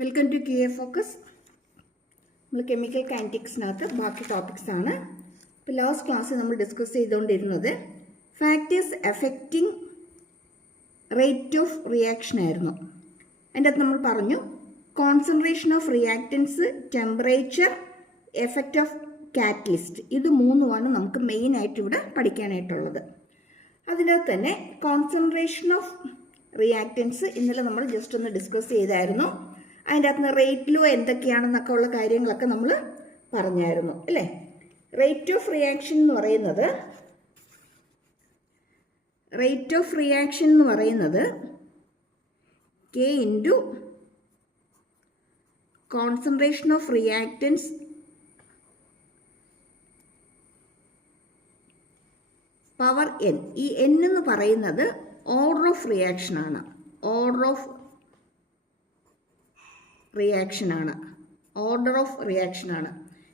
Welcome to QA focus. നമ്മൾ chemical കൈനറ്റിക്സിനകത്ത് ബാക്കി ടോപ്പിക്സ് ആണ്. ഇപ്പോൾ ലാസ്റ്റ് ക്ലാസ്സിൽ നമ്മൾ ഡിസ്കസ് ചെയ്തുകൊണ്ടിരുന്നത് factors affecting rate of reaction ആയിരുന്നു. അതിൻ്റെ അകത്ത് നമ്മൾ പറഞ്ഞു concentration of reactants, temperature, effect of catalyst, ഇത് മൂന്നുമാണ് നമുക്ക് മെയിനായിട്ട് ഇവിടെ പഠിക്കാനായിട്ടുള്ളത്. അതിനകത്ത് തന്നെ കോൺസെൻട്രേഷൻ ഓഫ് റിയാക്റ്റൻസ് ഇന്നലെ നമ്മൾ ജസ്റ്റ് ഒന്ന് ഡിസ്കസ് ചെയ്തായിരുന്നു. അതിൻ്റെ അകത്ത് നിന്ന് റേറ്റ് ലോ എന്തൊക്കെയാണെന്നൊക്കെ ഉള്ള കാര്യങ്ങളൊക്കെ നമ്മൾ പറഞ്ഞായിരുന്നു അല്ലേ. റേറ്റ് ഓഫ് റിയാക്ഷൻ എന്ന് പറയുന്നത് K into concentration of reactants power N. ഈ N എന്ന് പറയുന്നത് ഓർഡർ ഓഫ് റിയാക്ഷനാണ്. ഓർഡർ ഓഫ് റിയാക്ഷനാണ്.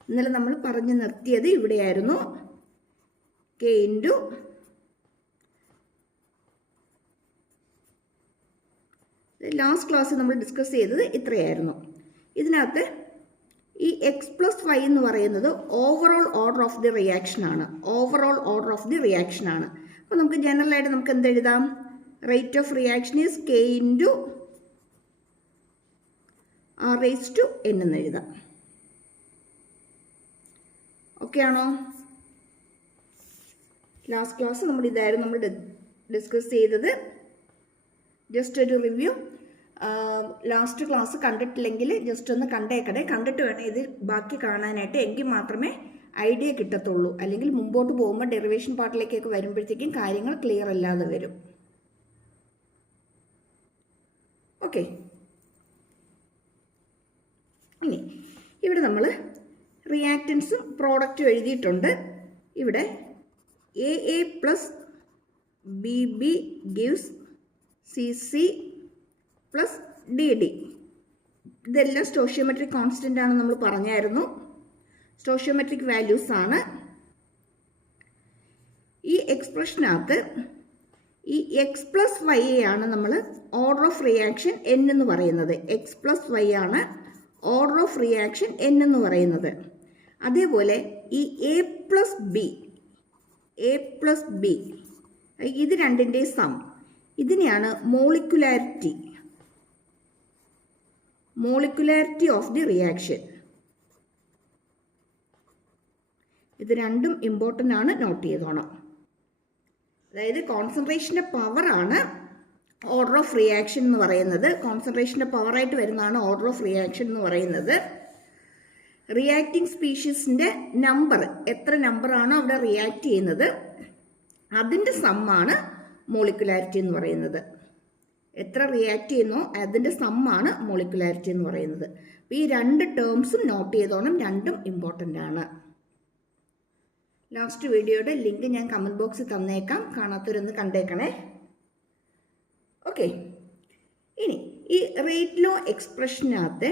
ഇന്നലെ നമ്മൾ പറഞ്ഞു നിർത്തിയത് ഇവിടെയായിരുന്നു. K ഇൻറ്റു ലാസ്റ്റ് ക്ലാസ്സിൽ നമ്മൾ ഡിസ്കസ് ചെയ്തത് ഇത്രയായിരുന്നു. ഇതിനകത്ത് ഈ x+y എന്ന് പറയുന്നത് ഓവറോൾ ഓർഡർ ഓഫ് ദി റിയാക്ഷനാണ്. അപ്പോൾ നമുക്ക് ജനറലായിട്ട് നമുക്ക് എന്തെഴുതാം? Rate of reaction is K into R⁻n എന്ന് എഴുതാം. ഓക്കെ ആണോ? ലാസ്റ്റ് ക്ലാസ് നമ്മൾ ഡിസ്കസ് ചെയ്തത്. ജസ്റ്റ് ഒരു റിവ്യൂ. ലാസ്റ്റ് ക്ലാസ് കണ്ടിട്ടില്ലെങ്കിൽ ജസ്റ്റ് ഒന്ന് കണ്ടിട്ട് വേണം ഇത് ബാക്കി കാണാനായിട്ട്. എങ്കിൽ മാത്രമേ ഐഡിയ കിട്ടത്തുള്ളൂ. അല്ലെങ്കിൽ മുമ്പോട്ട് പോകുമ്പോൾ ഡെറിവേഷൻ പാർട്ടിലേക്കൊക്കെ വരുമ്പോഴത്തേക്കും കാര്യങ്ങൾ ക്ലിയർ അല്ലാതെ വരും. ഓക്കെ, ഇനി ഇവിടെ നമ്മൾ റിയാക്റ്റൻസും പ്രോഡക്റ്റും എഴുതിയിട്ടുണ്ട്. ഇവിടെ AA plus BB gives CC plus DD. ഇതെല്ലാം സ്റ്റോഷിയോമെട്രിക് കോൺസ്റ്റൻ്റ് ആണ് നമ്മൾ പറഞ്ഞായിരുന്നു. സ്റ്റോഷിയോമെട്രിക് വാല്യൂസ് ആണ്. ഈ എക്സ്പ്രഷനകത്ത് ഈ x+y ആണ് നമ്മൾ ഓർഡർ ഓഫ് റിയാക്ഷൻ N എന്ന് പറയുന്നത്. x+y ആണ് ഓർഡർ ഓഫ് റിയാക്ഷൻ N എന്ന് പറയുന്നത്. അതേപോലെ ഈ A+B ഇത് രണ്ടിൻ്റെ സം, ഇതിനെയാണ് മോളിക്കുലാരിറ്റി ഓഫ് ദി റിയാക്ഷൻ. ഇത് രണ്ടും ഇമ്പോർട്ടൻ്റ് ആണ്, നോട്ട് ചെയ്തോണം. അതായത് കോൺസെൻട്രേഷൻ്റെ പവറാണ് ഓർഡർ ഓഫ് റിയാക്ഷൻ എന്ന് പറയുന്നത്. കോൺസെൻട്രേഷൻ്റെ പവറായിട്ട് വരുന്നതാണ് ഓർഡർ ഓഫ് റിയാക്ഷൻ എന്ന് പറയുന്നത്. റിയാക്റ്റിംഗ് സ്പീഷീസിൻ്റെ നമ്പർ, എത്ര നമ്പറാണോ അവിടെ റിയാക്ട് ചെയ്യുന്നത് അതിൻ്റെ സമ്മാണ് മോളിക്കുലാരിറ്റി എന്ന് പറയുന്നത്. എത്ര റിയാക്ട് ചെയ്യുന്നോ അതിൻ്റെ സമ്മാണ് മോളിക്കുലാരിറ്റി എന്ന് പറയുന്നത്. അപ്പോൾ ഈ രണ്ട് ടേംസും നോട്ട് ചെയ്തോണം, രണ്ടും ഇമ്പോർട്ടൻ്റ് ആണ്. ലാസ്റ്റ് വീഡിയോയുടെ ലിങ്ക് ഞാൻ കമൻറ്റ് ബോക്സിൽ തന്നേക്കാം, കാണാത്തവരൊന്ന് കണ്ടേക്കണേ. ഓക്കെ, ഇനി ഈ റേറ്റ് ലോ എക്സ്പ്രഷനകത്ത്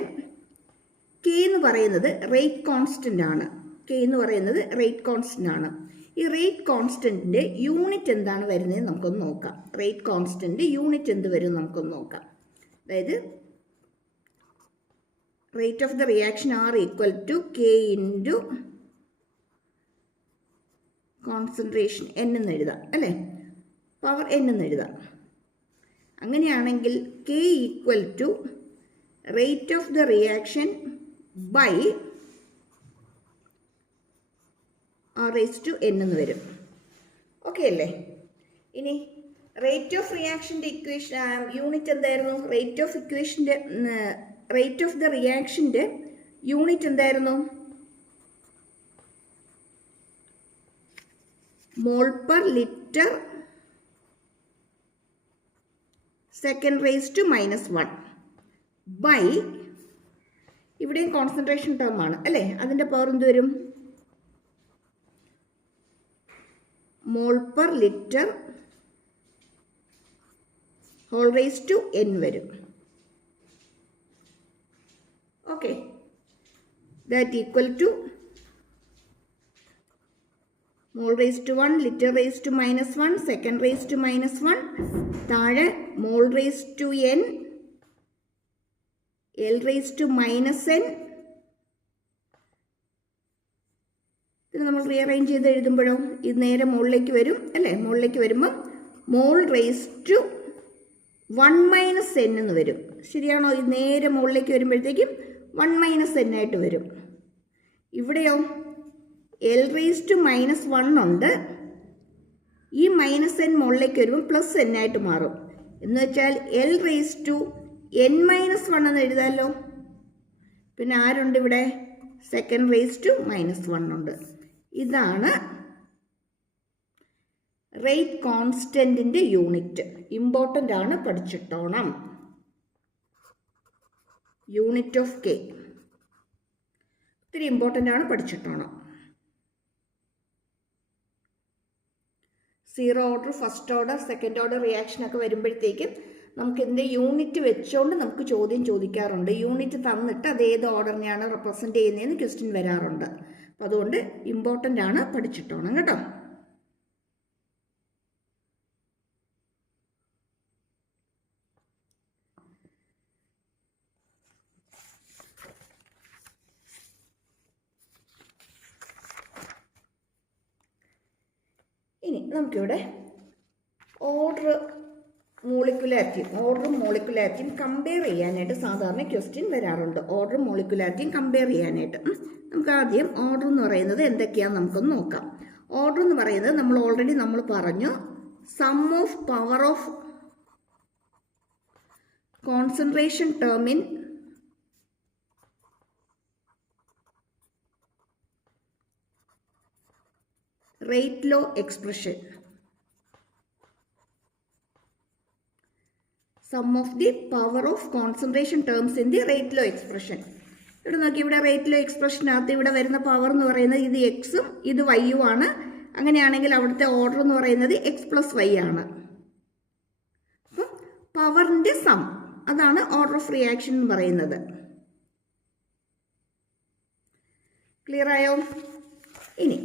K എന്ന് പറയുന്നത് റേറ്റ് കോൺസ്റ്റൻ്റ് ആണ്. ഈ റേറ്റ് കോൺസ്റ്റൻറ്റിൻ്റെ യൂണിറ്റ് എന്താണ് വരുന്നത് നമുക്കൊന്ന് നോക്കാം. റേറ്റ് കോൺസ്റ്റൻറ്റ് യൂണിറ്റ് എന്ത് വരും നമുക്കൊന്ന് നോക്കാം. അതായത് rate of the reaction R = K into concentration N എന്ന് എഴുതാം അല്ലേ, പവർ N എന്ന് എഴുതാം. അങ്ങനെയാണെങ്കിൽ K = rate of the reaction by R⁻n എന്ന് വരും. ഓക്കെ അല്ലേ? ഇനി റേറ്റ് ഓഫ് റിയാക്ഷൻ്റെ ഇക്വേഷൻ യൂണിറ്റ് എന്തായിരുന്നു? റേറ്റ് ഓഫ് ദ റിയാക്ഷൻ്റെ യൂണിറ്റ് എന്തായിരുന്നു? മോൾ പെർ ലിറ്റർ (2^-1) ബൈ, ഇവിടെയും കോൺസെൻട്രേഷൻ ടേം ആണ് അല്ലേ, അതിൻ്റെ പവർ എന്ത് വരും? മോൾ പെർ ലിറ്റർ (n) വരും. Okay, that equal to mol⁻1 liter⁻⁻1 second⁻⁻1 താഴെ mol⁻n L raised to minus n. ഇത് നമ്മൾ റീഅറേഞ്ച് ചെയ്ത് എഴുതുമ്പോഴോ ഇത് നേരെ മുകളിലേക്ക് വരും അല്ലേ? മുകളിലേക്ക് വരുമ്പോൾ mole raise to 1 minus n എന്ന് വരും. ശരിയാണോ? ഇത് നേരെ മുകളിലേക്ക് വരുമ്പോഴത്തേക്കും 1 മൈനസ് എൻ ആയിട്ട് വരും. ഇവിടെയോ എൽ റേസ് ടു മൈനസ് 1 ഉണ്ട്. ഈ മൈനസ് എൻ മുകളിലേക്ക് വരുമ്പോൾ പ്ലസ് എൻ ആയിട്ട് മാറും. എന്ന് വെച്ചാൽ l raise to n minus 1 എന്ന് എഴുതാമല്ലോ. പിന്നെ ആരുണ്ട് ഇവിടെ? സെക്കൻഡ് റേസ് ടു മൈനസ് 1 ഉണ്ട്. ഇതാണ് റേറ്റ് കോൺസ്റ്റന്റിന്റെ യൂണിറ്റ്. ഇമ്പോർട്ടൻ്റ് ആണ്, പഠിച്ചിട്ടോണം. യൂണിറ്റ് ഓഫ് കെ ഒത്തിരി ഇമ്പോർട്ടൻ്റ് ആണ്, പഠിച്ചിട്ടോണം. Zero order, first order, second order റിയാക്ഷനൊക്കെ വരുമ്പോഴത്തേക്കും നമുക്ക് ഇതിൻ്റെ യൂണിറ്റ് വെച്ചുകൊണ്ട് നമുക്ക് ചോദ്യം ചോദിക്കാറുണ്ട്. യൂണിറ്റ് തന്നിട്ട് അത് ഏത് ഓർഡറിനെയാണ് റെപ്രസെൻറ്റ് ചെയ്യുന്നതെന്ന് ക്വസ്റ്റ്യൻ വരാറുണ്ട്. അപ്പം അതുകൊണ്ട് ഇമ്പോർട്ടൻ്റ് ആണ്, പഠിച്ചിട്ടോണം കേട്ടോ. ഇനി നമുക്കിവിടെ ഓർഡറും മോളിക്കുലാരിറ്റിയും കമ്പയർ ചെയ്യാനായിട്ട് സാധാരണ ക്വസ്റ്റ്യൻ വരാറുണ്ട്. ഓർഡറും മോളിക്കുലാരിറ്റിയും കമ്പയർ ചെയ്യാനായിട്ട് നമുക്ക് ആദ്യം ഓർഡർ എന്ന് പറയുന്നത് എന്തൊക്കെയാണെന്ന് നമുക്കൊന്ന് നോക്കാം. ഓർഡർ എന്ന് പറയുന്നത് നമ്മൾ പറഞ്ഞു, sum of power of concentration term in rate law expression. Sum of the power of concentration terms in the rate law expression. ഇവിടെ നോക്കി, ഇവിടെ റേറ്റ് ലോ എക്സ്പ്രഷനകത്ത് ഇവിടെ വരുന്ന പവർ എന്ന് പറയുന്നത് ഇത് എക്സും ഇത് വൈയും ആണ്. അങ്ങനെയാണെങ്കിൽ അവിടുത്തെ ഓർഡർ എന്ന് പറയുന്നത് എക്സ് പ്ലസ് വൈ ആണ്. അപ്പം പവറിൻ്റെ സം, അതാണ് ഓർഡർ ഓഫ് റിയാക്ഷൻ എന്ന് പറയുന്നത്. ക്ലിയർ ആയോ? ഇനി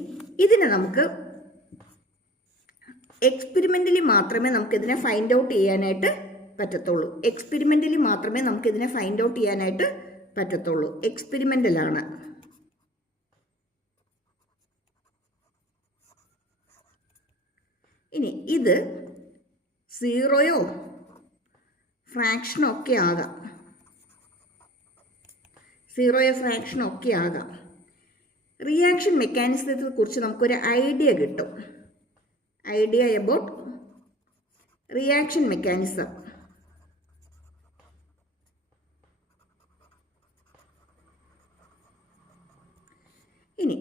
ഇതിനെ നമുക്ക് എക്സ്പെരിമെൻ്റലി മാത്രമേ നമുക്കിതിനെ ഫൈൻഡ് ഔട്ട് ചെയ്യാനായിട്ട് പറ്റത്തുള്ളൂ. എക്സ്പെരിമെൻ്റലാണ്. ഇനി ഇത് സീറോയോ ഫ്രാക്ഷനോ ഒക്കെ ആകാം. റിയാക്ഷൻ മെക്കാനിസത്തെ കുറിച്ച് നമുക്കൊരു ഐഡിയ കിട്ടും. Idea about reaction mechanism. ഇനി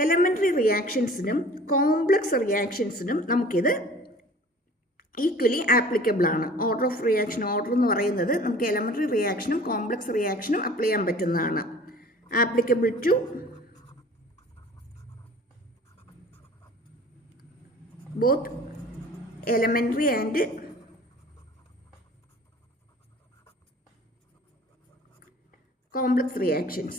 എലമെൻ്ററി റിയാക്ഷൻസിനും കോംപ്ലക്സ് റിയാക്ഷൻസിനും നമുക്കിത് ഈക്വലി ആപ്ലിക്കബിൾ ആണ്. ഓർഡർ ഓഫ് റിയാക്ഷൻ, ഓർഡർ എന്ന് പറയുന്നത് നമുക്ക് എലമെൻ്ററി റിയാക്ഷനും കോംപ്ലക്സ് റിയാക്ഷനും അപ്ലൈ ചെയ്യാൻ പറ്റുന്നതാണ്. Applicable to both elementary and complex reactions.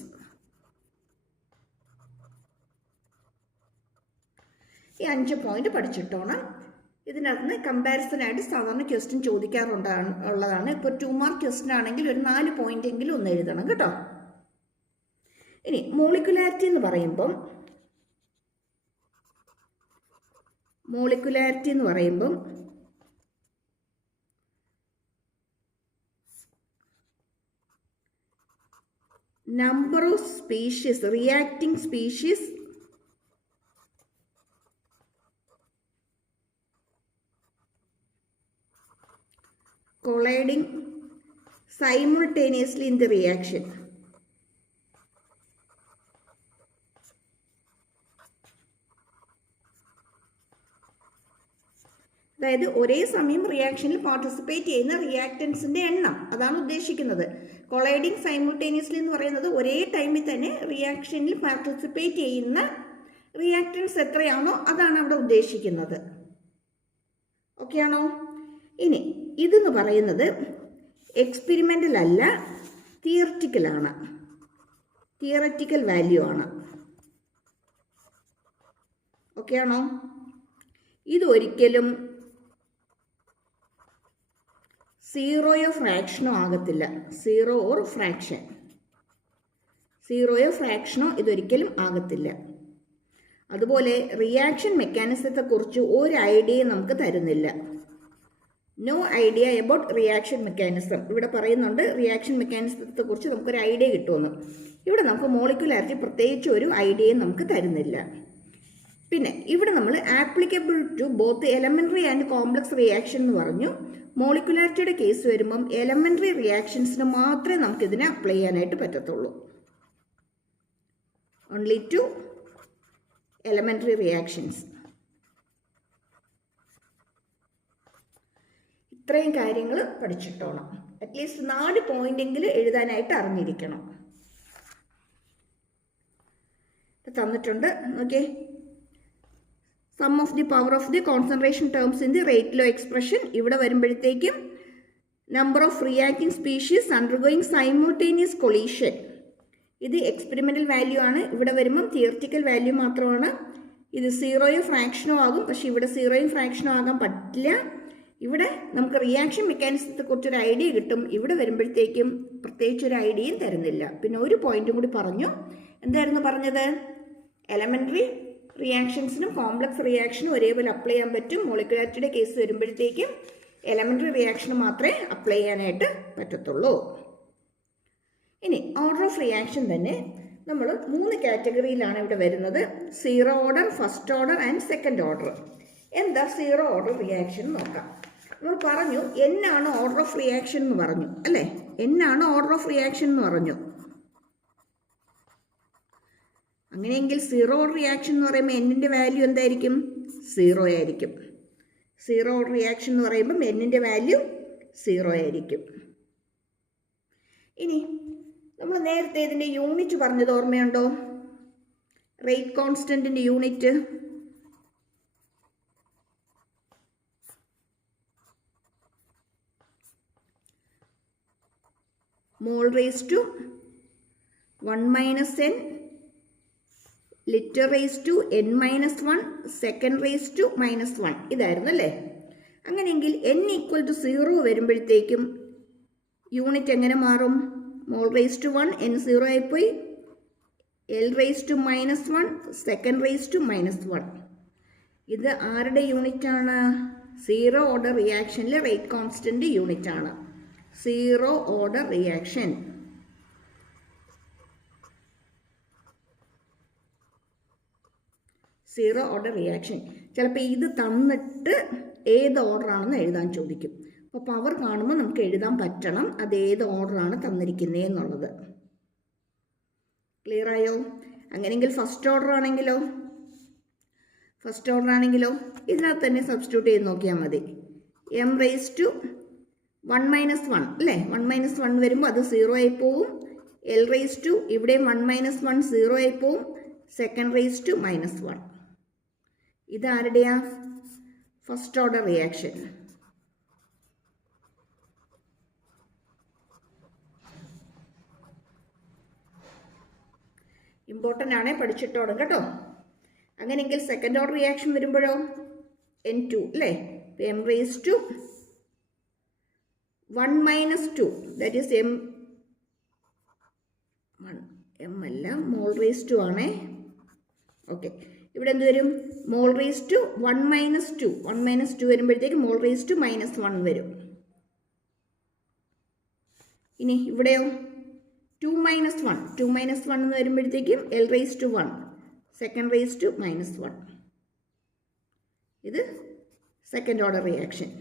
ഈ 5 പോയിന്റ് പഠിച്ചിട്ടോണം. ഇതിനകത്ത് കമ്പാരിസനായിട്ട് സാധാരണ ക്വസ്റ്റ്യൻ ചോദിക്കാറുള്ളതാണ്. ഇപ്പോൾ 2 മാർക്ക് ക്വസ്റ്റ്യൻ ആണെങ്കിൽ ഒരു 4 പോയിന്റ് എങ്കിലും ഒന്ന് എഴുതണം കേട്ടോ. ഇനി മോളിക്കുലാരിറ്റി എന്ന് പറയുമ്പം number of species, reacting species colliding simultaneously in the reaction. അതായത് ഒരേ സമയം റിയാക്ഷനിൽ പാർട്ടിസിപ്പേറ്റ് ചെയ്യുന്ന റിയാക്റ്റൻസിൻ്റെ എണ്ണം, അതാണ് ഉദ്ദേശിക്കുന്നത്. കൊളൈഡിങ് സൈമിൾട്ടേനിയസ്ലി എന്ന് പറയുന്നത് ഒരേ ടൈമിൽ തന്നെ റിയാക്ഷനിൽ പാർട്ടിസിപ്പേറ്റ് ചെയ്യുന്ന റിയാക്റ്റൻസ് എത്രയാണോ അതാണ് അവിടെ ഉദ്ദേശിക്കുന്നത്. ഓക്കെ ആണോ? ഇനി ഇതെന്ന് പറയുന്നത് എക്സ്പെരിമെൻ്റൽ അല്ല, തിയററ്റിക്കലാണ്. തിയററ്റിക്കൽ വാല്യൂ ആണ്. ഓക്കെ ആണോ? ഇതൊരിക്കലും സീറോയോ ഫ്രാക്ഷനോ ആകത്തില്ല. സീറോ ഓർ ഫ്രാക്ഷൻ, സീറോയോ ഫ്രാക്ഷനോ ഇതൊരിക്കലും ആകത്തില്ല. അതുപോലെ റിയാക്ഷൻ മെക്കാനിസത്തെക്കുറിച്ച് ഒരു ഐഡിയയും നമുക്ക് തരുന്നില്ല. No idea about reaction mechanism. ഇവിടെ പറയുന്നുണ്ട് റിയാക്ഷൻ മെക്കാനിസത്തെക്കുറിച്ച് നമുക്കൊരു ഐഡിയ കിട്ടുമെന്ന്. ഇവിടെ നമുക്ക് മോളിക്കുലാരിറ്റി പ്രത്യേകിച്ച് ഒരു ഐഡിയയും നമുക്ക് തരുന്നില്ല. പിന്നെ ഇവിടെ നമ്മൾ applicable to both elementary and complex reaction എന്ന് പറഞ്ഞു. മോളിക്കുലാരിറ്റിയുടെ കേസ് വരുമ്പം എലമെന്ററി റിയാക്ഷൻസിന് മാത്രമേ നമുക്കിതിനെ അപ്ലൈ ചെയ്യാനായിട്ട് പറ്റത്തുള്ളൂ. Only to elementary reactions. ഇത്രയും കാര്യങ്ങൾ പഠിച്ചിട്ടോണം. അറ്റ്ലീസ്റ്റ് 4 പോയിന്റെങ്കിലും എഴുതാനായിട്ട് അറിഞ്ഞിരിക്കണം. തന്നിട്ടുണ്ട്, okay. Sum of the power of the concentration terms in the rate law expression. ഇവിടെ വരുമ്പോഴത്തേക്കും number of reacting species undergoing simultaneous collision. ഇത് എക്സ്പെരിമെന്റൽ വാല്യൂ ആണ്. ഇവിടെ വരുമ്പം തിയറിറ്റിക്കൽ വാല്യൂ മാത്രമാണ്. ഇത് സീറോയോ ഫ്രാക്ഷനോ ആകും, പക്ഷെ ഇവിടെ സീറോയും ഫ്രാക്ഷനോ ആകാൻ പറ്റില്ല. ഇവിടെ നമുക്ക് റിയാക്ഷൻ മെക്കാനിസത്തെക്കുറിച്ചൊരു ഐഡിയ കിട്ടും. ഇവിടെ വരുമ്പോഴത്തേക്കും പ്രത്യേകിച്ച് ഒരു ഐഡിയയും തരുന്നില്ല. പിന്നെ ഒരു പോയിന്റും കൂടി പറഞ്ഞു. എന്തായിരുന്നു പറഞ്ഞത്? എലമെന്ററി റിയാക്ഷൻസിനും കോംപ്ലക്സ് റിയാക്ഷനും ഒരേപോലെ അപ്ലൈ ചെയ്യാൻ പറ്റും. മോളിക്കുലാരിറ്റിയുടെ കേസ് വരുമ്പോഴത്തേക്കും എലമെന്ററി റിയാക്ഷന് മാത്രമേ അപ്ലൈ ചെയ്യാനായിട്ട് പറ്റത്തുള്ളൂ. ഇനി ഓർഡർ ഓഫ് റിയാക്ഷൻ തന്നെ നമ്മൾ 3 കാറ്റഗറിയിലാണ് ഇവിടെ വരുന്നത്. Zero order, first order and second order. എന്താ സീറോ ഓർഡർ റിയാക്ഷൻ നോക്കാം. നമ്മൾ പറഞ്ഞു എന്നാണ് ഓർഡർ ഓഫ് റിയാക്ഷൻ എന്ന് പറഞ്ഞു, അല്ലേ? എന്നാണ് ഓർഡർ ഓഫ് റിയാക്ഷൻ എന്ന് പറഞ്ഞു. അങ്ങനെയെങ്കിൽ സീറോ ഓർഡർ റിയാക്ഷൻ എന്ന് പറയുമ്പോൾ എന്നിൻ്റെ വാല്യൂ എന്തായിരിക്കും? 0 ആയിരിക്കും. സീറോ ഓർഡർ റിയാക്ഷൻ എന്ന് പറയുമ്പം എന്നിൻ്റെ വാല്യൂ 0 ആയിരിക്കും. ഇനി നമ്മൾ നേരത്തെ ഇതിൻ്റെ യൂണിറ്റ് പറഞ്ഞത് ഓർമ്മയുണ്ടോ? റേറ്റ് കോൺസ്റ്റന്റിൻ്റെ unit mole raise to 1 - n, litre raise to n-1, second raise to -1. ഇതായിരുന്നു അല്ലേ? അങ്ങനെയെങ്കിൽ n = 0 വരുമ്പോഴത്തേക്കും യൂണിറ്റ് എങ്ങനെ മാറും? മോൾ റേസ് ടു 1 n 0 ആയിപ്പോയി. l raise to -1, second raise to -1. ഇത് ആരുടെ യൂണിറ്റാണ്? സീറോ ഓർഡർ റിയാക്ഷനിലെ റേറ്റ് കോൺസ്റ്റന്റ് യൂണിറ്റ് ആണ്. Zero order reaction. Zero order reaction. ചിലപ്പോൾ ഇത് തന്നിട്ട് ഏത് ഓർഡറാണെന്ന് എഴുതാൻ ചോദിക്കും. അപ്പോൾ പവർ കാണുമ്പോൾ നമുക്ക് എഴുതാൻ പറ്റണം അത് ഏത് ഓർഡറാണ് തന്നിരിക്കുന്നത് എന്നുള്ളത്. ക്ലിയർ ആയോ? അങ്ങനെയെങ്കിൽ ഫസ്റ്റ് ഓർഡർ ആണെങ്കിലോ? ഫസ്റ്റ് ഓർഡർ ആണെങ്കിലോ ഇതിനകത്ത് തന്നെ സബ്സ്റ്റിറ്റ്യൂട്ട് ചെയ്ത് നോക്കിയാൽ മതി. m റേസ് ടു 1 - 1 അല്ലേ? 1 - 1 വരുമ്പോൾ അത് 0 ആയി പോവും. l റേസ് ടു ഇവിടെയും 1 - 1 0 ആയി പോവും. Second raise to -1. ഇതാരുടെയാ? First order reaction. ഇമ്പോർട്ടൻ്റ് ആണേ, പഠിച്ചിട്ടോടും കേട്ടോ. അങ്ങനെയെങ്കിൽ സെക്കൻഡ് ഓർഡർ റിയാക്ഷൻ വരുമ്പോഴോ n2 അല്ലേ? m raise to 1 - 2 that is m അല്ല, മോൾ റേസ് ടു ആണേ. ഓക്കെ, ഇവിടെ എന്ത് വരും? മോൾ റേസ് ടു 1 - 2. 1 - 2 വരുമ്പോഴത്തേക്ക് മോൾ റേസ് ടു -1 വരും. ഇനി ഇവിടെയോ 2 - 1. 2 - 1 എന്ന് വരുമ്പോഴത്തേക്കും l raise to 1, second raise to -1. ഇത് second order reaction.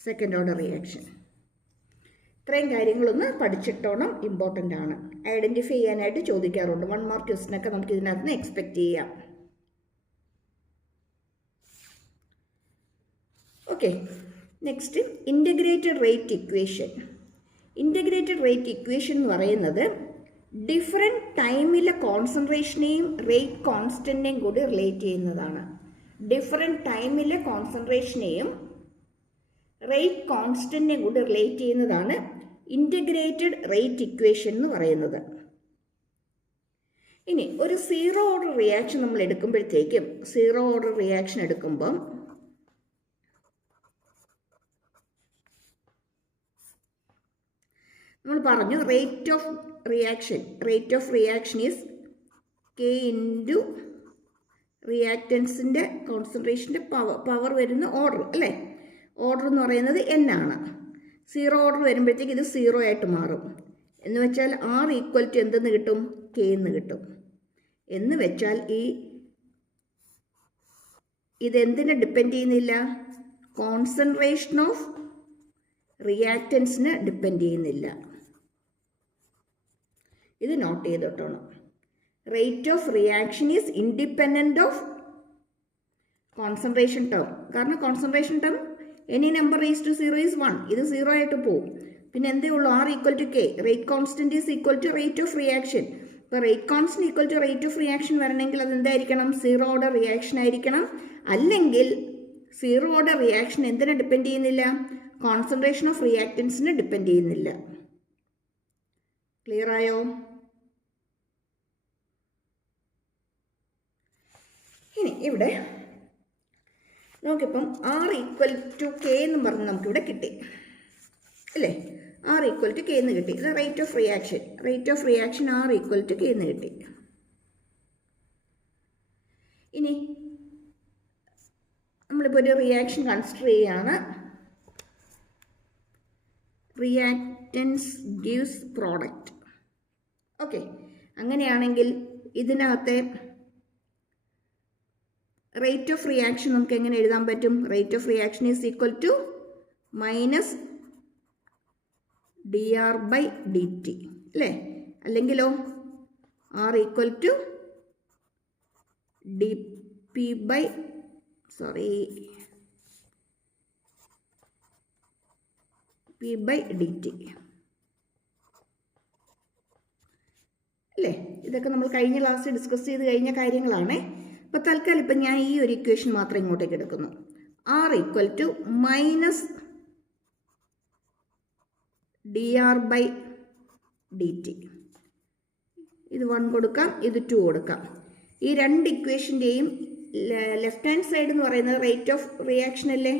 Second order reaction. ഇത്രയും കാര്യങ്ങളൊന്ന് പഠിച്ചിട്ടോണം, ഇമ്പോർട്ടൻ്റ് ആണ്. ഐഡൻറ്റിഫൈ ചെയ്യാനായിട്ട് ചോദിക്കാറുണ്ട്. 1 മാർക്ക് ക്വസ്റ്റ്യനൊക്കെ നമുക്ക് ഇതിനകത്ത് നിന്ന് എക്സ്പെക്റ്റ് ചെയ്യാം. Okay, next integrated rate equation. Integrated rate equation എന്ന് പറയുന്നത് ഡിഫറെൻറ്റ് ടൈമിലെ കോൺസെൻട്രേഷനെയും റേറ്റ് കോൺസ്റ്റൻറ്റിനെയും കൂടി റിലേറ്റ് ചെയ്യുന്നതാണ്. ഡിഫറെൻറ്റ് ടൈമിലെ കോൺസെൻട്രേഷനെയും റേറ്റ് കോൺസ്റ്റൻറ്റിനെയും കൂടി റിലേറ്റ് ചെയ്യുന്നതാണ് ഇൻ്റഗ്രേറ്റഡ് റേറ്റ് ഇക്വേഷൻ എന്ന് പറയുന്നത്. ഇനി ഒരു സീറോ ഓർഡർ റിയാക്ഷൻ നമ്മൾ എടുക്കുമ്പോഴത്തേക്കും സീറോ ഓർഡർ റിയാക്ഷൻ എടുക്കുമ്പം നമ്മൾ പറഞ്ഞു rate of reaction is K into റിയാക്റ്റൻസിൻ്റെ കോൺസെൻട്രേഷൻ്റെ പവർ വരുന്ന ഓർഡർ അല്ലേ. ഓർഡർ എന്ന് പറയുന്നത് n ആണ്. സീറോ ഓർഡർ വരുമ്പോഴത്തേക്ക് ഇത് 0 ആയിട്ട് മാറും. എന്ന് വെച്ചാൽ R ഈക്വൽ ടു എന്തെന്ന് കിട്ടും? K എന്ന് കിട്ടും. എന്ന് വെച്ചാൽ ഇതെന്തിനെ ഡിപ്പെൻഡ് ചെയ്യുന്നില്ല? കോൺസെൻട്രേഷൻ ഓഫ് റിയാക്റ്റൻസിന് ഡിപ്പെൻഡ് ചെയ്യുന്നില്ല. ഇത് നോട്ട് ചെയ്തിട്ടോണം. Rate of reaction is independent of concentration term. കാരണം concentration term any number raise to 0 is 1. ഇത് 0 ആയിട്ട് പോകും. പിന്നെ എന്തേ ഉള്ളൂ? R equal to K. Rate constant is equal to rate of reaction. ഇപ്പോൾ rate constant equal to rate of reaction വരണമെങ്കിൽ അതെന്തായിരിക്കണം? സീറോ ഓർഡർ റിയാക്ഷൻ ആയിരിക്കണം. അല്ലെങ്കിൽ സീറോ ഓർഡർ റിയാക്ഷൻ എന്തിനെ ഡിപ്പെൻഡ് ചെയ്യുന്നില്ല? കോൺസെൻട്രേഷൻ ഓഫ് റിയാക്റ്റൻസിന് ഡിപ്പെൻഡ് ചെയ്യുന്നില്ല. ക്ലിയർ ആയോ? ഇനി ഇവിടെ നമുക്കിപ്പം R ഈക്വൽ ടു K എന്ന് പറഞ്ഞ് നമുക്കിവിടെ കിട്ടി അല്ലേ. R ഈക്വൽ ടു K എന്ന് കിട്ടി. ഇത് rate of reaction R equal to K എന്ന് കിട്ടി. ഇനി നമ്മളിപ്പോൾ ഒരു റിയാക്ഷൻ കൺസിഡർ ചെയ്യുകയാണ്. Reactants gives product. ഓക്കെ, അങ്ങനെയാണെങ്കിൽ ഇതിനകത്തെ റേറ്റ് ഓഫ് റിയാക്ഷൻ നമുക്ക് എങ്ങനെ എഴുതാൻ പറ്റും? Rate of reaction is equal to minus dR/dt അല്ലേ. അല്ലെങ്കിലോ R ഈക്വൽ ടു P/dt അല്ലേ. ഇതൊക്കെ നമ്മൾ കഴിഞ്ഞ ക്ലാസ്സിൽ ഡിസ്കസ് ചെയ്ത് കഴിഞ്ഞ കാര്യങ്ങളാണ്. അപ്പോൾ തൽക്കാലം ഇപ്പം ഞാൻ ഈ ഒരു ഇക്വേഷൻ മാത്രം ഇങ്ങോട്ടേക്ക് എടുക്കുന്നു. R equal to minus dR/dt. ഇത് 1 കൊടുക്കാം, ഇത് 2 കൊടുക്കാം. ഈ രണ്ട് ഇക്വേഷൻ്റെയും ലെഫ്റ്റ് ഹാൻഡ് സൈഡ് എന്ന് പറയുന്നത് റേറ്റ് ഓഫ് റിയാക്ഷൻ അല്ലേ.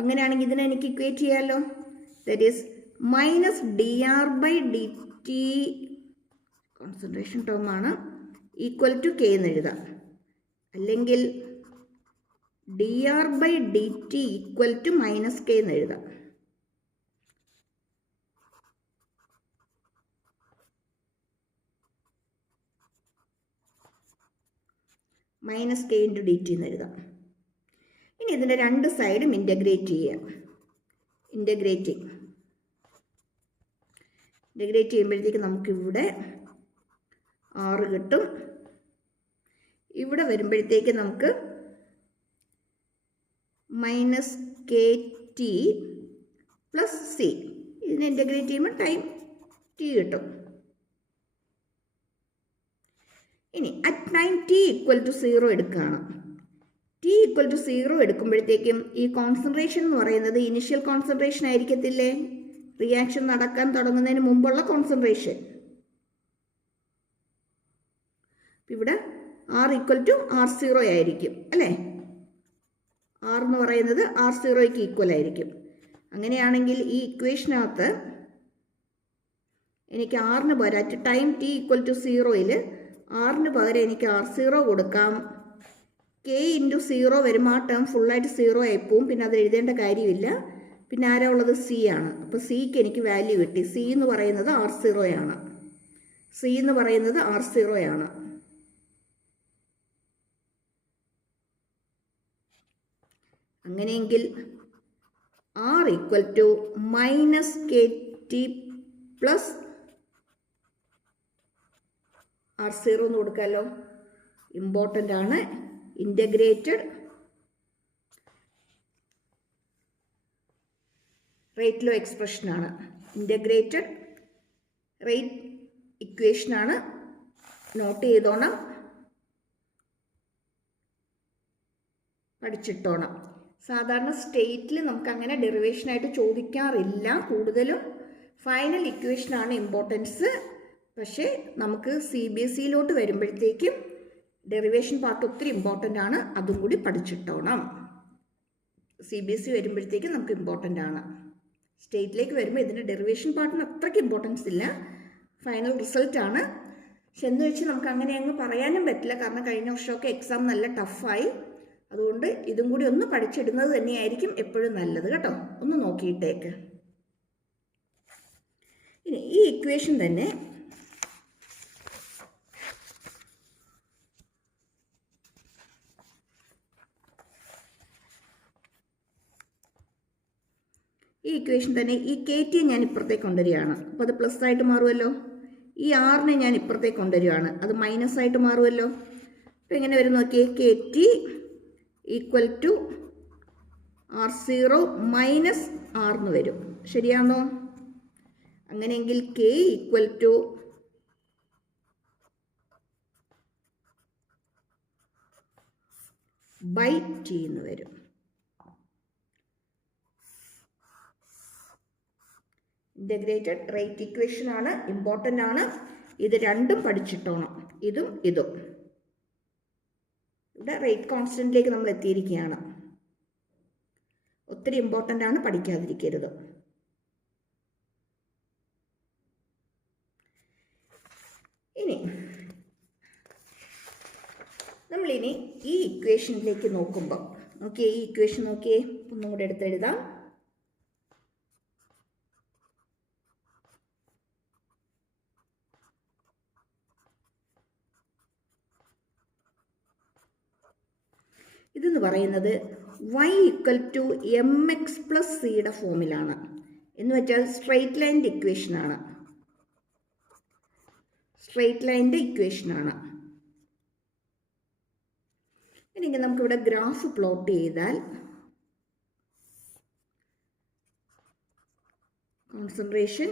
അങ്ങനെയാണെങ്കിൽ ഇതിനെ എനിക്ക് ഇക്വേറ്റ് ചെയ്യാമല്ലോ. That is minus dR/dt concentration term ആണ് ഈക്വൽ ടു K എന്ന് എഴുതാം. അല്ലെങ്കിൽ dR/dt equal to minus K എന്ന് എഴുതാം. മൈനസ് K ഇൻറ്റു dt എന്ന് എഴുതാം. ഇനി ഇതിൻ്റെ രണ്ട് സൈഡും ഇൻ്റഗ്രേറ്റ് ചെയ്യാം. ഇൻ്റഗ്രേറ്റ് ചെയ്യുമ്പോഴത്തേക്ക് നമുക്കിവിടെ R കിട്ടും. ഇവിടെ വരുമ്പോഴത്തേക്ക് നമുക്ക് മൈനസ് KT പ്ലസ് C. ഇതിനെ ഇൻ്റഗ്രേറ്റ് ചെയ്യുമ്പോൾ ടൈം T കിട്ടും. ഇനി at time T equal to 0 എടുക്കുകയാണ്. T ഈക്വൽ ടു 0 എടുക്കുമ്പോഴത്തേക്കും ഈ കോൺസെൻട്രേഷൻ എന്ന് പറയുന്നത് ഇനിഷ്യൽ കോൺസെൻട്രേഷൻ ആയിരിക്കത്തില്ലേ? റിയാക്ഷൻ നടക്കാൻ തുടങ്ങുന്നതിന് മുമ്പുള്ള കോൺസെൻട്രേഷൻ. ഇവിടെ R ഈക്വൽ ടു R0 ആയിരിക്കും അല്ലേ. R എന്ന് പറയുന്നത് R0ക്ക് ഈക്വൽ ആയിരിക്കും. അങ്ങനെയാണെങ്കിൽ ഈ ഇക്വേഷനകത്ത് എനിക്ക് Rന് പകരം at time T equal to 0യിൽ Rന് പകരം എനിക്ക് R0 കൊടുക്കാം. K ഇൻറ്റു 0 വരുമ്പോൾ ആ ടേം ഫുള്ളായിട്ട് 0 ആയിപ്പോവും. പിന്നെ അത് എഴുതേണ്ട കാര്യമില്ല. പിന്നെ ആരാ ഉള്ളത്? C ആണ്. അപ്പോൾ Cക്ക് എനിക്ക് വാല്യൂ കിട്ടി. C എന്ന് പറയുന്നത് R0 ആണ്. അങ്ങനെയെങ്കിൽ R equal to minus KT plus R0 എന്ന് കൊടുക്കാമല്ലോ. ഇമ്പോർട്ടൻ്റ് ആണ്. ഇൻ്റഗ്രേറ്റഡ് റേറ്റ് ലോ എക്സ്പ്രഷനാണ്. ഇൻ്റഗ്രേറ്റഡ് റേറ്റ് ഇക്വേഷനാണ്. നോട്ട് ചെയ്തോണം, പഠിച്ചിട്ടോണം. സാധാരണ സ്റ്റേറ്റിൽ നമുക്ക് അങ്ങനെ ഡെറിവേഷനായിട്ട് ചോദിക്കാറില്ല. കൂടുതലും ഫൈനൽ ഇക്വേഷനാണ് ഇമ്പോർട്ടൻസ്. പക്ഷേ നമുക്ക് CBSEയിലോട്ട് വരുമ്പോഴത്തേക്കും ഡെറിവേഷൻ പാർട്ട് ഒത്തിരി ഇമ്പോർട്ടൻ്റ് ആണ്, അതും കൂടി പഠിച്ചിട്ടോണം. CBSE വരുമ്പോഴത്തേക്കും നമുക്ക് ഇമ്പോർട്ടൻ്റ് ആണ്. സ്റ്റേറ്റിലേക്ക് വരുമ്പോൾ ഇതിൻ്റെ ഡെറിവേഷൻ പാർട്ടിന് അത്രയ്ക്ക് ഇമ്പോർട്ടൻസ് ഇല്ല, ഫൈനൽ റിസൾട്ടാണ്. പക്ഷെ എന്ന് വെച്ച് നമുക്ക് അങ്ങനെ അങ്ങ് പറയാനും പറ്റില്ല, കാരണം കഴിഞ്ഞ വർഷമൊക്കെ എക്സാം നല്ല ടഫായി. അതുകൊണ്ട് ഇതും കൂടി ഒന്ന് പഠിച്ചിടുന്നത് തന്നെയായിരിക്കും എപ്പോഴും നല്ലത് കേട്ടോ. ഒന്ന് നോക്കിയിട്ടേക്ക്. ഇനി ഈ ഇക്വേഷൻ തന്നെ ഈ KT ഞാൻ ഇപ്പുറത്തേക്ക് കൊണ്ടുവരികയാണ്. അപ്പോൾ അത് പ്ലസ് ആയിട്ട് മാറുമല്ലോ. ഈ ആറിനെ ഞാൻ ഇപ്പുറത്തേക്ക് കൊണ്ടുവരികയാണ്, അത് മൈനസ് ആയിട്ട് മാറുമല്ലോ. അപ്പോൾ എങ്ങനെ വരും നോക്കിയേ, KT equal to R0 minus R എന്ന് വരും. ശരിയാണോ? അങ്ങനെയെങ്കിൽ K equal to by T എന്ന് വരും. ഇൻ്റഗ്രേറ്റഡ് റേറ്റ് ഇക്വേഷൻ ആണ്, ഇമ്പോർട്ടൻ്റ് ആണ്. ഇത് രണ്ടും പഠിച്ചിട്ടോണം, ഇതും ഇതും. ഇവിടെ റേറ്റ് കോൺസ്റ്റൻറ്റിലേക്ക് നമ്മൾ എത്തിയിരിക്കുകയാണ്. ഒത്തിരി ഇമ്പോർട്ടൻ്റ് ആണ്, പഠിക്കാതിരിക്കരുത്. ഇനി നമ്മളിനി ഈ ഇക്വേഷനിലേക്ക് നോക്കുമ്പോൾ നോക്കിയേ, ഈ ഇക്വേഷൻ നോക്കിയേ, ഒന്നും കൂടെ എടുത്തെഴുതാം. ഇതെന്ന് പറയുന്നത് y equal to mx plus സിയുടെ ഫോമിലാണ്. എന്ന് വെച്ചാൽ സ്ട്രെയിറ്റ് ലൈൻ്റെ ഇക്വേഷനാണ്. ഇനി നമുക്കിവിടെ ഗ്രാഫ് പ്ലോട്ട് ചെയ്താൽ കോൺസെൻട്രേഷൻ,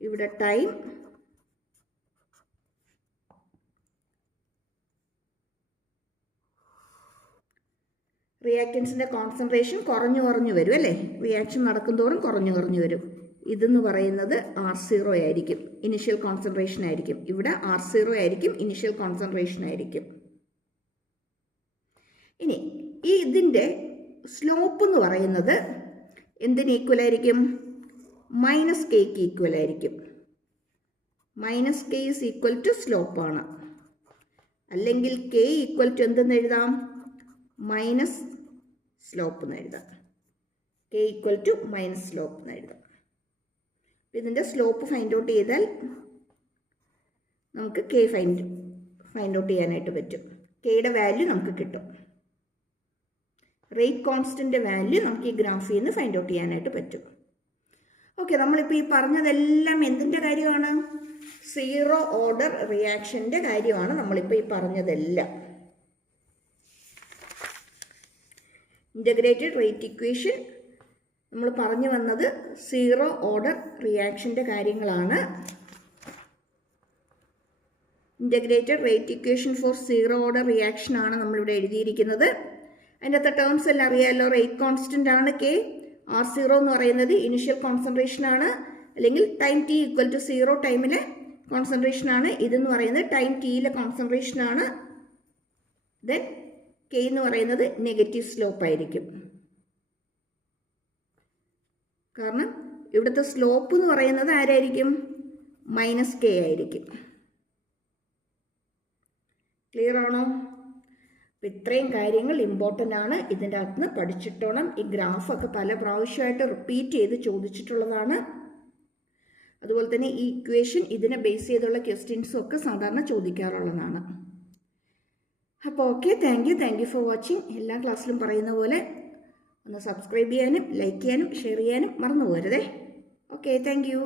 ഇവിടെ ടൈം, റിയാക്റ്റൻസിൻ്റെ കോൺസെൻട്രേഷൻ കുറഞ്ഞു വരും അല്ലേ. റിയാക്ഷൻ നടക്കുന്തോറും കുറഞ്ഞു വരും. ഇതെന്ന് പറയുന്നത് R0 ആയിരിക്കും, ഇനിഷ്യൽ കോൺസെൻട്രേഷൻ ആയിരിക്കും. ഇവിടെ R0 ആയിരിക്കും, ഇനിഷ്യൽ കോൺസെൻട്രേഷൻ ആയിരിക്കും. ഇനി ഈ ഇതിൻ്റെ സ്ലോപ്പ് എന്ന് പറയുന്നത് എന്തിന് ഈക്വൽ ആയിരിക്കും? മൈനസ് കെയ്ക്ക് ഈക്വൽ ആയിരിക്കും. Minus K is equal to സ്ലോപ്പാണ്. അല്ലെങ്കിൽ കെ ഈക്വൽ ടു എന്തെന്ന് എഴുതാം? മൈനസ് സ്ലോപ്പ് എന്ന് എഴുതാം. K equal to minus slope എന്ന് എഴുതാം. ഇതിൻ്റെ സ്ലോപ്പ് ഫൈൻഡ് ഔട്ട് ചെയ്താൽ നമുക്ക് കെ ഫൈൻഡ് ഔട്ട് ചെയ്യാനായിട്ട് പറ്റും. കെയുടെ വാല്യൂ നമുക്ക് കിട്ടും. റേറ്റ് കോൺസ്റ്റൻ്റെ വാല്യൂ നമുക്ക് ഈ ഗ്രാഫിൽ നിന്ന് ഫൈൻഡ് ഔട്ട് ചെയ്യാനായിട്ട് പറ്റും. ഓക്കെ, നമ്മളിപ്പോൾ ഈ പറഞ്ഞതെല്ലാം എന്തിൻ്റെ കാര്യമാണ്? സീറോ ഓർഡർ റിയാക്ഷൻ്റെ കാര്യമാണ് നമ്മളിപ്പോൾ ഈ പറഞ്ഞതെല്ലാം. ഇൻ്റഗ്രേറ്റഡ് റേറ്റ് ഇക്വേഷൻ നമ്മൾ പറഞ്ഞു വന്നത് സീറോ ഓർഡർ റിയാക്ഷൻ്റെ കാര്യങ്ങളാണ്. Integrated rate equation for zero order reaction ആണ് നമ്മളിവിടെ എഴുതിയിരിക്കുന്നത്. അതിൻ്റെ അകത്തെ ടേംസ് എല്ലാം അറിയാമല്ലോ. റേറ്റ് കോൺസ്റ്റൻ്റ് ആണ് K. R0 എന്ന് പറയുന്നത് ഇനിഷ്യൽ കോൺസെൻട്രേഷൻ ആണ്, അല്ലെങ്കിൽ ടൈം T ഈക്വൽ ടു 0 ടൈമിലെ കോൺസെൻട്രേഷൻ ആണ്. ഇതെന്ന് പറയുന്നത് ടൈം Tയിലെ കോൺസെൻട്രേഷൻ ആണ്. ദെൻ K എന്ന് പറയുന്നത് നെഗറ്റീവ് സ്ലോപ്പ് ആയിരിക്കും. കാരണം ഇവിടുത്തെ സ്ലോപ്പ് എന്ന് പറയുന്നത് ആരായിരിക്കും? മൈനസ് K ആയിരിക്കും. ക്ലിയർ ആണോ? അപ്പം ഇത്രയും കാര്യങ്ങൾ ഇമ്പോർട്ടൻ്റ് ആണ്. ഇതിൻ്റെ അകത്ത് നിന്ന് പഠിച്ചിട്ടോണം. ഈ ഗ്രാഫൊക്കെ പല പ്രാവശ്യമായിട്ട് റിപ്പീറ്റ് ചെയ്ത് ചോദിച്ചിട്ടുള്ളതാണ്. അതുപോലെ തന്നെ ഈ ഇക്വേഷൻ ഇതിനെ ബേസ് ചെയ്തുള്ള ക്വസ്റ്റ്യൻസും ഒക്കെ സാധാരണ ചോദിക്കാറുള്ളതാണ്. അപ്പോൾ okay, thank you for watching. എല്ലാ ക്ലാസ്സിലും പറയുന്ന പോലെ ഒന്ന് സബ്സ്ക്രൈബ് ചെയ്യാനും ലൈക്ക് ചെയ്യാനും ഷെയർ ചെയ്യാനും മറന്നു പോകരുതേ. Okay, thank U.